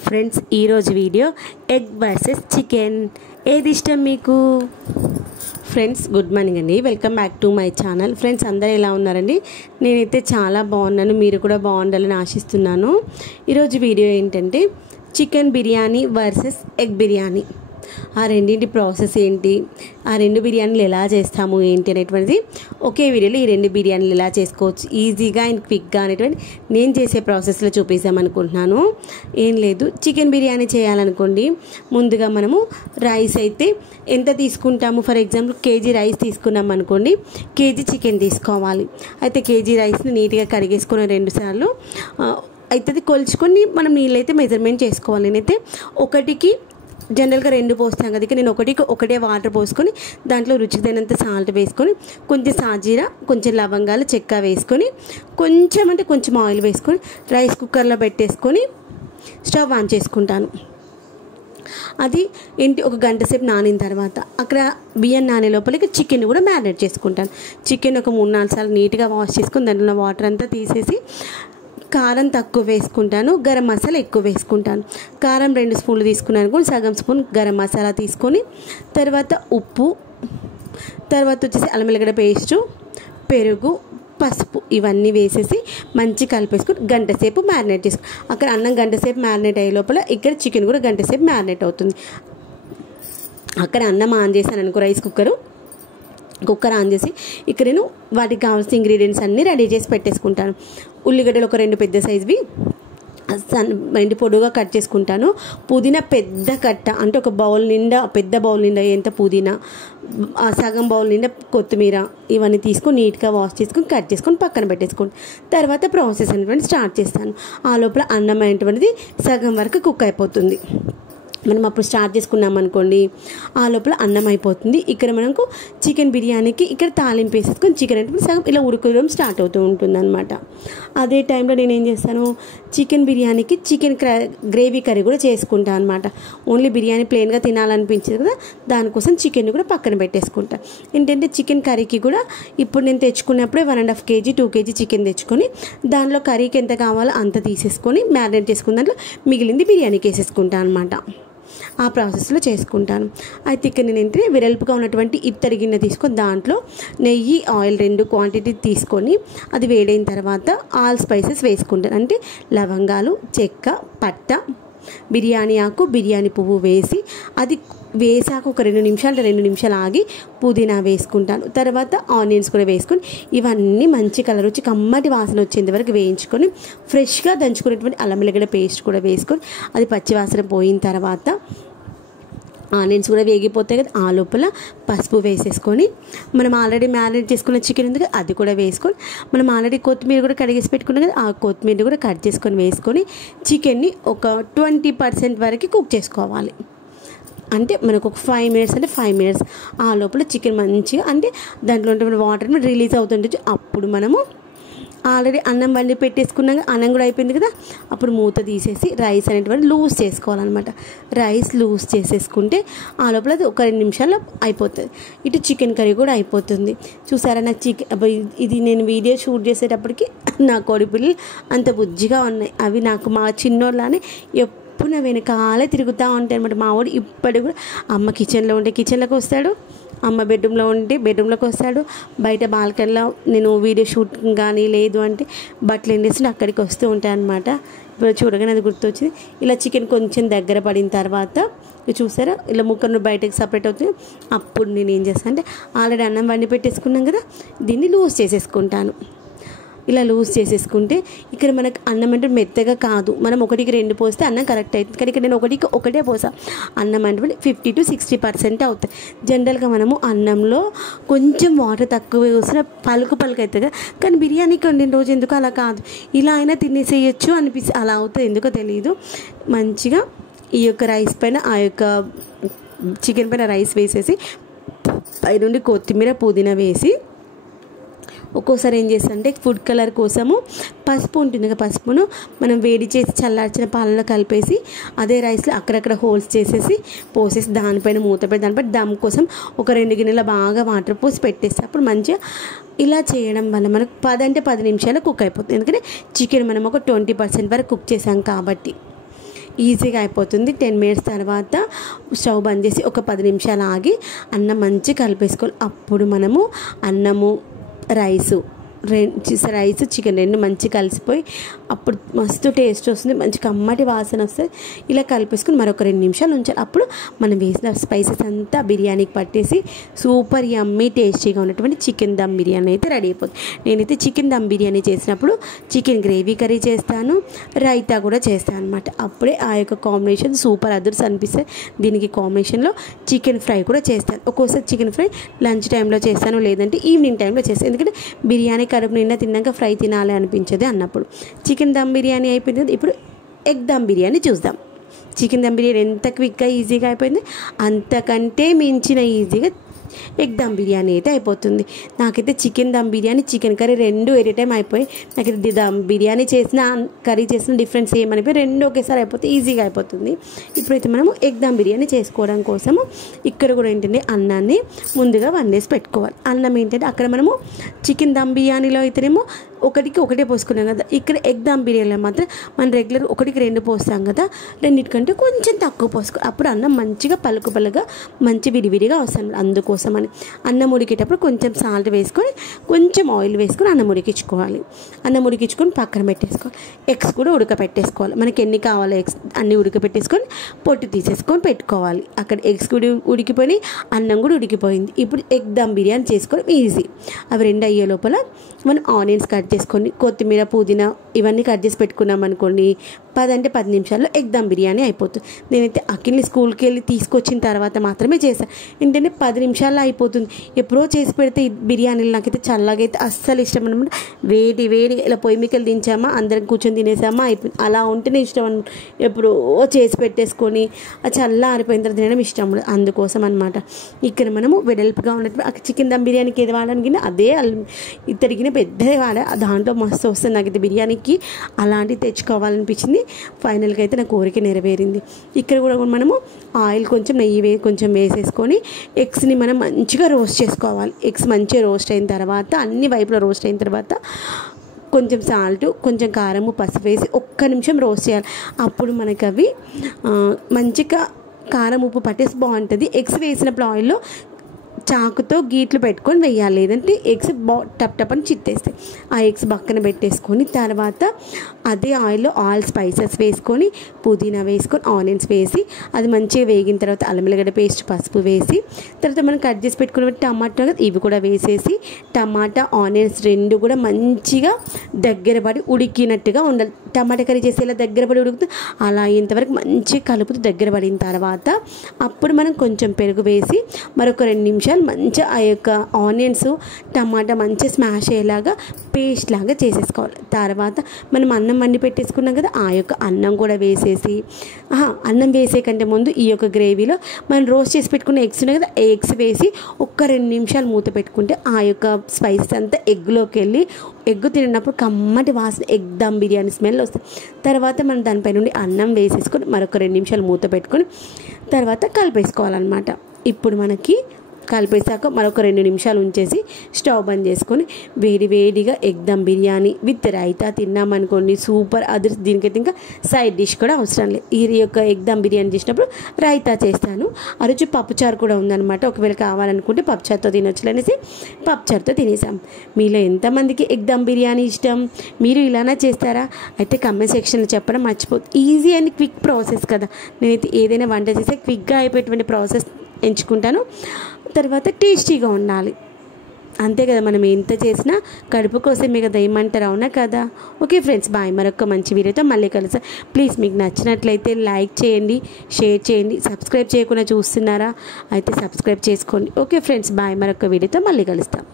Friends ఈరోజు video egg versus chicken ఏది ఇష్టం మీకు? ఫ్రెండ్స్ గుడ్ మార్నింగ్ అండి, welcome back to my channel. Friends అందరూ ఎలా ఉన్నారండి? నేనైతే చాలా బాగున్నాను, మీరు కూడా బాగుండాలని ఆశిస్తున్నాను. ఈరోజు వీడియో ఏంటంటే chicken biryani versus egg biryani. ఆ రెండింటి ప్రాసెస్ ఏంటి, ఆ రెండు బిర్యానీలు ఎలా చేస్తాము ఏంటి అనేటువంటిది ఒకే వీడియోలో ఈ రెండు బిర్యానీలు ఎలా చేసుకోవచ్చు ఈజీగా అండ్ క్విక్గా అనేటువంటి నేను చేసే ప్రాసెస్లో చూపిస్తామనుకుంటున్నాను. ఏం లేదు, చికెన్ బిర్యానీ చేయాలనుకోండి, ముందుగా మనము రైస్ అయితే ఎంత తీసుకుంటాము, ఫర్ ఎగ్జాంపుల్ కేజీ రైస్ తీసుకున్నాం అనుకోండి, కేజీ చికెన్ తీసుకోవాలి. అయితే కేజీ రైస్ని నీట్గా కడిగేసుకుని 2 సార్లు అయితే కొలుచుకొని మనం నీళ్ళైతే మెజర్మెంట్ చేసుకోవాలి. నేనైతే ఒకటికి జనరల్గా 2 పోస్తాం కదా, నేను ఒకటే వాటర్ పోసుకొని దాంట్లో రుచికి తగినంత సాల్ట్ వేసుకొని కొంచెం సాజీరా, కొంచెం లవంగాలు, చెక్క వేసుకొని కొంచెం ఆయిల్ వేసుకొని రైస్ కుక్కర్లో పెట్టేసుకొని స్టవ్ ఆన్ చేసుకుంటాను. అది ఒక గంట సేపు నానిన తర్వాత అక్కడ బియ్యం నానే లోపలికి చికెన్ కూడా మ్యారినేట్ చేసుకుంటాను. చికెన్ ఒక 3-4 సార్లు నీట్గా వాష్ చేసుకొని దాంట్లో వాటర్ అంతా తీసేసి కారం తక్కువ వేసుకుంటాను, గరం మసాలా ఎక్కువ వేసుకుంటాను. కారం 2 స్పూన్లు తీసుకున్నాను కూడా సగం స్పూన్ గరం మసాలా తీసుకొని, తర్వాత ఉప్పు, తర్వాత వచ్చేసి అల్లం వెల్లిగడ్డ పేస్టు, పెరుగు, పసుపు ఇవన్నీ వేసేసి మంచి కలిపేసుకొని గంట సేపు మ్యారినేట్ చేసుకుని, అక్కడ అన్నం గంట సేపు మ్యారినేట్ అయ్యే లోపల ఇక్కడ చికెన్ కూడా గంట సేపు మ్యారినేట్ అవుతుంది. అక్కడ అన్నం ఆన్ చేశాను అనుకో, రైస్ కుక్కర్ ఆన్ చేసి ఇక్కడ నేను వాటికి కావాల్సిన ఇంగ్రీడియంట్స్ అన్నీ రెడీ చేసి పెట్టేసుకుంటాను. ఉల్లిగడ్డలు ఒక 2 పెద్ద సైజువి పొడుగా కట్ చేసుకుంటాను. పుదీనా పెద్ద కట్ట అంటే ఒక బౌల్ నిండా, పెద్ద బౌల్ నిండా ఎంత పుదీనా, సగం బౌల్ నిండా కొత్తిమీర ఇవన్నీ తీసుకొని నీట్గా వాష్ చేసుకొని కట్ చేసుకొని పక్కన పెట్టేసుకుంటాను. తర్వాత ప్రాసెస్ అనేటువంటి స్టార్ట్ చేస్తాను. ఆ లోపల అన్నం అనేటువంటిది సగం వరకు కుక్ అయిపోతుంది. మనం అప్పుడు స్టార్ట్ చేసుకున్నాం అనుకోండి, ఆ లోపల అన్నం అయిపోతుంది. ఇక్కడ మనకు చికెన్ బిర్యానీకి ఇక్కడ తాలింపు వేసేసుకొని చికెన్ అంటే సగం ఇలా ఉడకడం స్టార్ట్ అవుతూ ఉంటుంది అనమాట. అదే టైంలో నేను ఏం చేస్తాను, చికెన్ బిర్యానీకి చికెన్ గ్రేవీ కర్రీ కూడా చేసుకుంటాను అనమాట. ఓన్లీ బిర్యానీ ప్లెయిన్గా తినాలనిపించదు కదా, దానికోసం చికెన్ కూడా పక్కన పెట్టేసుకుంటాను. ఏంటంటే చికెన్ కర్రీకి కూడా ఇప్పుడు నేను తెచ్చుకున్నప్పుడే 1.5 కేజీ 2 కేజీ చికెన్ తెచ్చుకొని దానిలో కర్రీకి ఎంత కావాలో అంత తీసేసుకొని మ్యారినేట్ చేసుకున్న దాంట్లో మిగిలింది బిర్యానీకి వేసేసుకుంటాను అనమాట. ఆ ప్రాసెస్లో చేసుకుంటాను. అయితే ఇక్కడ నేను ఏంటంటే వెడల్పుగా ఉన్నటువంటి ఇత్తడి గిన్నె తీసుకొని దాంట్లో నెయ్యి, ఆయిల్ 2 క్వాంటిటీ తీసుకొని అది వేడైన తర్వాత ఆల్ స్పైసెస్ వేసుకుంటాను. అంటే లవంగాలు, చెక్క, పట్ట, బిర్యానీ ఆకు, బిర్యానీ పువ్వు వేసి అది వేసాక ఒక 2 నిమిషాలు ఆగి పుదీనా వేసుకుంటాను. తర్వాత ఆనియన్స్ కూడా వేసుకొని ఇవన్నీ మంచి కలర్ వచ్చి కమ్మటి వాసన వచ్చేంత వరకు వేయించుకొని ఫ్రెష్గా దంచుకునేటువంటి అల్లం వెల్లిగడ్డ పేస్ట్ కూడా వేసుకొని అది పచ్చి వాసన పోయిన తర్వాత ఆనియన్స్ కూడా వేగిపోతాయి కదా, ఆ లోపల పసుపు వేసేసుకొని మనం ఆల్రెడీ మ్యారినేట్ చేసుకున్న చికెన్ ఉంది కదా అది కూడా వేసుకొని, మనం ఆల్రెడీ కొత్తిమీర కూడా కడిగేసి పెట్టుకున్నాం కదా, ఆ కొత్తిమీర కూడా కట్ చేసుకొని వేసుకొని చికెన్ని ఒక 20% వరకు కుక్ చేసుకోవాలి. అంటే మనకు ఒక 5 మినిట్స్ అంటే 5 మినిట్స్ ఆ లోపల చికెన్ మంచిగా అంటే దాంట్లో ఉంటే వాటర్ రిలీజ్ అవుతుండొచ్చు. అప్పుడు మనము ఆల్రెడీ అన్నం వండి పెట్టేసుకున్నాక అన్నం కూడా అయిపోయింది కదా, అప్పుడు మూత తీసేసి రైస్ అనేటువంటి లూజ్ చేసుకోవాలన్నమాట. రైస్ లూజ్ చేసేసుకుంటే ఆ లోపల అది ఒక 2 నిమిషాల్లో అయిపోతుంది. ఇటు చికెన్ కర్రీ కూడా అయిపోతుంది. చూసారా, నాకు ఇది నేను వీడియో షూట్ చేసేటప్పటికి నా కోడిపిల్లలు అంత బుజ్జిగా ఉన్నాయి. అవి నాకు మా చిన్నోళ్ళనే ఎప్పుడు నా వెనకాలే తిరుగుతూ ఉంటాయి అనమాట. మా వాడు ఇప్పటికి కూడా అమ్మ కిచెన్లో ఉంటే కిచెన్లోకి వస్తాడు, అమ్మ బెడ్రూమ్లో ఉంటే బెడ్రూమ్లోకి వస్తాడు, బయట బాల్కనీలో నేను వీడియో షూటింగ్ కానీ లేదు అంటే బట్టలు ఎండేసి అక్కడికి వస్తూ ఉంటాయి అనమాట. ఇప్పుడు చూడగానే అది గుర్తొచ్చింది. ఇలా చికెన్ కొంచెం దగ్గర పడిన తర్వాత చూసారా, ఇలా ముక్కను బయటకు సపరేట్ అవుతుంది. అప్పుడు నేను ఏం చేస్తాను అంటే ఆల్రెడీ అన్నం వండి పెట్టేసుకున్నాం కదా, దీన్ని లూజ్ చేసేసుకుంటాను. ఇలా లూజ్ చేసేసుకుంటే ఇక్కడ మనకు అన్నం అంటే మెత్తగా కాదు, మనం 1కి 2 పోస్తే అన్నం కరెక్ట్ అవుతుంది. కానీ ఇక్కడ నేను 1కి 1 పోసా. అన్నం అంటే 50 to 60% అవుతుంది. జనరల్గా మనము అన్నంలో కొంచెం వాటర్ తక్కువ పోసిన పలుకు అవుతుంది కదా, కానీ బిర్యానీకి వండిన రోజు ఎందుకు అలా కాదు, ఇలా అయినా తినేసేయచ్చు అనిపిస్తే అలా అవుతుంది, ఎందుకో తెలియదు. మంచిగా ఈ యొక్క రైస్ పైన ఆ యొక్క చికెన్ పైన రైస్ వేసేసి పైనుండి కొత్తిమీర, పుదీనా వేసి ఒక్కోసారి ఏం చేస్తానంటే ఫుడ్ కలర్ కోసము పసుపు ఉంటుంది కదా, పసుపును మనం వేడి చేసి చల్లార్చిన పాలలో కలిపేసి అదే రైస్లో అక్కడక్కడ హోల్స్ చేసేసి పోసేసి దానిపైన మూత పెట్టి దానిపై దమ్ కోసం ఒక 2 గిన్నెల బాగా వాటర్ పోసి పెట్టేసి అప్పుడు మంచిగా ఇలా చేయడం వల్ల మనకు 10 అంటే 10 నిమిషాలు కుక్ అయిపోతుంది. ఎందుకంటే చికెన్ మనం ఒక 20% వరకు కుక్ చేసాం కాబట్టి. ఈజీగా అయిపోతుంది. 10 మినిట్స్ తర్వాత స్టవ్ బంద్ చేసి ఒక 10 నిమిషాలు ఆగి అన్నం మంచిగా కలిపేసుకోవాలి. అప్పుడు మనము అన్నము రైస్ చికెన్ రెండు మంచి కలిసిపోయి అప్పుడు మస్తు టేస్ట్ వస్తుంది, మంచి కమ్మటి వాసన వస్తుంది. ఇలా కలిపేసుకుని మరొక 2 నిమిషాలు ఉంచాలి. అప్పుడు మనం వేసిన స్పైసెస్ అంతా బిర్యానీకి పట్టేసి సూపర్ యమ్మీ టేస్టీగా ఉన్నటువంటి చికెన్ దమ్ బిర్యానీ అయితే రెడీ అయిపోతుంది. నేనైతే చికెన్ దమ్ బిర్యానీ చేసినప్పుడు చికెన్ గ్రేవీ కర్రీ చేస్తాను, రైతా కూడా చేస్తాను అనమాట. అప్పుడే ఆ యొక్క కాంబినేషన్ సూపర్ అదర్స్ అనిపిస్తాయి. దీనికి కాంబినేషన్లో చికెన్ ఫ్రై కూడా చేస్తాను. ఒక్కోసారి చికెన్ ఫ్రై లంచ్ టైంలో చేస్తాను, లేదంటే ఈవినింగ్ టైంలో చేస్తాను. ఎందుకంటే బిర్యానీ కడుపు నిండా తిన్నాక ఫ్రై తినాలి అనిపించదు అన్నప్పుడు. చికెన్ దమ్ బిర్యానీ అయిపోయింది. ఇప్పుడు ఎగ్ దమ్ బిర్యానీ చూద్దాం. చికెన్ దమ్ బిర్యానీ ఎంత క్విక్గా ఈజీగా అయిపోయింది, అంతకంటే మించిన ఈజీగా ఎగ్ దమ్ బిర్యానీ అయితే అయిపోతుంది. నాకైతే chicken dum biryani chicken curry రెండు ఎనీ టైం అయిపోయి, నాకైతే దమ్ బిర్యానీ చేసిన కర్రీ చేసిన డిఫరెన్స్ ఏమనిపోయి రెండు ఒకేసారి అయిపోతే ఈజీగా అయిపోతుంది. ఇప్పుడైతే మనము ఎగ్ దమ్ బిర్యానీ చేసుకోవడం కోసము ఇక్కడ కూడా ఏంటంటే అన్నాన్ని ముందుగా వండేసి పెట్టుకోవాలి. అన్నం ఏంటంటే అక్కడ మనము చికెన్ దమ్ బిర్యానీలో అయితేనేమో ఒకటికి ఒకటే పోసుకున్నాం కదా, ఇక్కడ ఎగ్ దమ్ బిర్యానీలో మాత్రం మనం రెగ్యులర్ ఒకటికి 2 పోస్తాం కదా, రెండింటికంటే కొంచెం తక్కువ పోసుకో. అప్పుడు అన్నం మంచిగా పలుకుగా మంచి విడివిడిగా వస్తుంది. అందుకోసం అని అన్నం ఉడికేటప్పుడు కొంచెం సాల్ట్ వేసుకొని కొంచెం ఆయిల్ వేసుకొని అన్నం ఉడికించుకోవాలి. అన్నం ఉడికించుకొని పక్కన పెట్టేసుకోవాలి. ఎగ్స్ కూడా ఉడకపెట్టేసుకోవాలి. మనకి ఎన్ని కావాలో ఎగ్స్ అన్నీ ఉడకపెట్టేసుకొని పొట్టు తీసేసుకొని పెట్టుకోవాలి. అక్కడ ఎగ్స్ కూడా ఉడికిపోయి అన్నం కూడా ఉడికిపోయింది. ఇప్పుడు ఎగ్ దమ్ బిర్యానీ చేసుకోవడం ఈజీ. అవి రెండు అయ్యే లోపల మనం ఆనియన్స్ కట్ చేసుకొని కొత్తిమీర పుదీనా ఇవన్నీ కట్ చేసి పెట్టుకున్నాం అనుకోండి, 10 నిమిషాల్లో ఎగ్ దమ్ బిర్యానీ అయిపోతుంది. నేనైతే అఖిల్ని స్కూల్కి వెళ్ళి తీసుకొచ్చిన తర్వాత మాత్రమే చేశాను. ఏంటంటే 10 నిమిషాల్లో అయిపోతుంది. ఎప్పుడో చేసి పెడితే బిర్యానీలు నాకైతే చల్లగా అయితే అస్సలు ఇష్టం అనమాట. వేడి ఇలా పొయ్యి మీకెళ్ళి దించామా అందరం కూర్చొని తినేసామా అయిపోయింది, అలా ఉంటేనే ఇష్టం అనమాట. ఎప్పుడో చేసి పెట్టేసుకొని ఆ చల్ల ఆరిపోయిన తర్వాత తినడం ఇష్టం ఉండదు. అందుకోసం అనమాట ఇక్కడ మనము వెడల్పుగా ఉన్నట్టు చికెన్ దమ్ బిర్యానీకి ఏది వాడడానికి అదే ఇత్తడిగిన పెద్దది వాడ, దాంట్లో మస్తు వస్తుంది. నాకైతే బిర్యానీకి అలాంటివి తెచ్చుకోవాలనిపించింది. ఫైనల్గా అయితే నా కోరిక నెరవేరింది. ఇక్కడ కూడా మనము ఆయిల్ కొంచెం నెయ్యి కొంచెం వేసేసుకొని ఎగ్స్ని మనం మంచిగా రోస్ట్ చేసుకోవాలి. ఎగ్స్ మంచిగా రోస్ట్ అయిన తర్వాత అన్ని వైపులో రోస్ట్ అయిన తర్వాత కొంచెం సాల్ట్ కొంచెం కారము పసుపు వేసి 1 నిమిషం రోస్ట్ చేయాలి. అప్పుడు మనకి అవి మంచిగా కారం ఉప్పు పట్టేసి బాగుంటుంది. ఎగ్స్ వేసినప్పుడు ఆయిల్లో చాకుతో గీట్లు పెట్టుకొని వేయాలి, లేదంటే ఎగ్స్ టప్ అని చిట్టేస్తాయి. ఆ ఎగ్స్ పక్కన పెట్టేసుకొని తర్వాత అదే ఆయిల్లో ఆల్ స్పైసెస్ వేసుకొని పుదీనా వేసుకొని ఆనియన్స్ వేసి అది మంచిగా వేగిన తర్వాత అల్లం వెల్లిగడ్డ పేస్ట్ పసుపు వేసి తర్వాత మనం కట్ చేసి పెట్టుకున్న టమాటా ఇవి కూడా వేసేసి టమాటా ఆనియన్స్ రెండు కూడా మంచిగా దగ్గర పడి ఉడికినట్టుగా ఉండాలి. టమాటా కర్రీ చేసేలా దగ్గర పడి ఉడుకుతుంది. అలా ఇంతవరకు మంచిగా కలుపుతూ దగ్గర పడిన తర్వాత అప్పుడు మనం కొంచెం పెరుగు వేసి మరొక 2 నిమిషాలు మంచిగా ఆ యొక్క ఆనియన్స్ టమాటా మంచిగా స్మాష్ అయ్యేలాగా పేస్ట్ లాగా చేసేసుకోవాలి. తర్వాత మనం అన్నం వండి పెట్టేసుకున్నాం కదా, ఆ యొక్క అన్నం కూడా వేసేసి అన్నం వేసే కంటే ముందు ఈ యొక్క గ్రేవీలో మనం రోస్ట్ చేసి పెట్టుకున్న ఎగ్స్ ఉన్నాయి కదా, ఎగ్స్ వేసి 2 నిమిషాలు మూత పెట్టుకుంటే ఆ యొక్క స్పైసెస్ అంతా ఎగ్లోకి వెళ్ళి ఎగ్ తిన్నప్పుడు కమ్మటి వాసన ఎగ్ దమ్ బిర్యానీ స్మెల్ వస్తుంది. తర్వాత మనం దానిపై నుండి అన్నం వేసేసుకొని మరొక 2 నిమిషాలు మూత పెట్టుకొని తర్వాత కలిపేసుకోవాలన్నమాట. ఇప్పుడు మనకి కలిపేసాక మరొక 2 నిమిషాలు ఉంచేసి స్టవ్ బంద్ చేసుకొని వేడిగా ఎగ్ దమ్ బిర్యానీ విత్ రైతా తిన్నామనుకోండి సూపర్. అది దీనికైతే ఇంకా సైడ్ డిష్ కూడా అవసరం లేదు. ఈ యొక్క ఎగ్ దమ్ బిర్యానీ చేసినప్పుడు రైతా చేస్తాను. ఆ రోజు పప్పుచారు కూడా ఉందన్నమాట. ఒకవేళ కావాలనుకుంటే పప్పుచారుతో తినొచ్చు అనేసి పప్పుచారుతో తినేసాం. మీలో ఎంతమందికి ఎగ్ దమ్ బిర్యానీ ఇష్టం? మీరు ఇలానే చేస్తారా? అయితే కమెంట్ సెక్షన్లో చెప్పడం మర్చిపోదు. ఈజీ అండ్ క్విక్ ప్రాసెస్ కదా. నేనైతే ఏదైనా వంట చేస్తే క్విక్గా అయిపోయేటువంటి ప్రాసెస్ ఎంచుకుంటాను. తర్వాత టేస్టీగా ఉండాలి, అంతే కదా. మనం ఎంత చేసినా కడుపు కోసమే కదా, ఏమంటారు? అవునా కదా? Okay friends, bye. మరొక మంచి వీడియోతో మళ్ళీ కలుస్తాం. ప్లీజ్ మీకు నచ్చినట్లయితే లైక్ చేయండి, షేర్ చేయండి. సబ్స్క్రైబ్ చేయకుండా చూస్తున్నారా? అయితే సబ్స్క్రైబ్ చేసుకోండి. Okay friends, bye. మరొక వీడియోతో మళ్ళీ కలుస్తాం.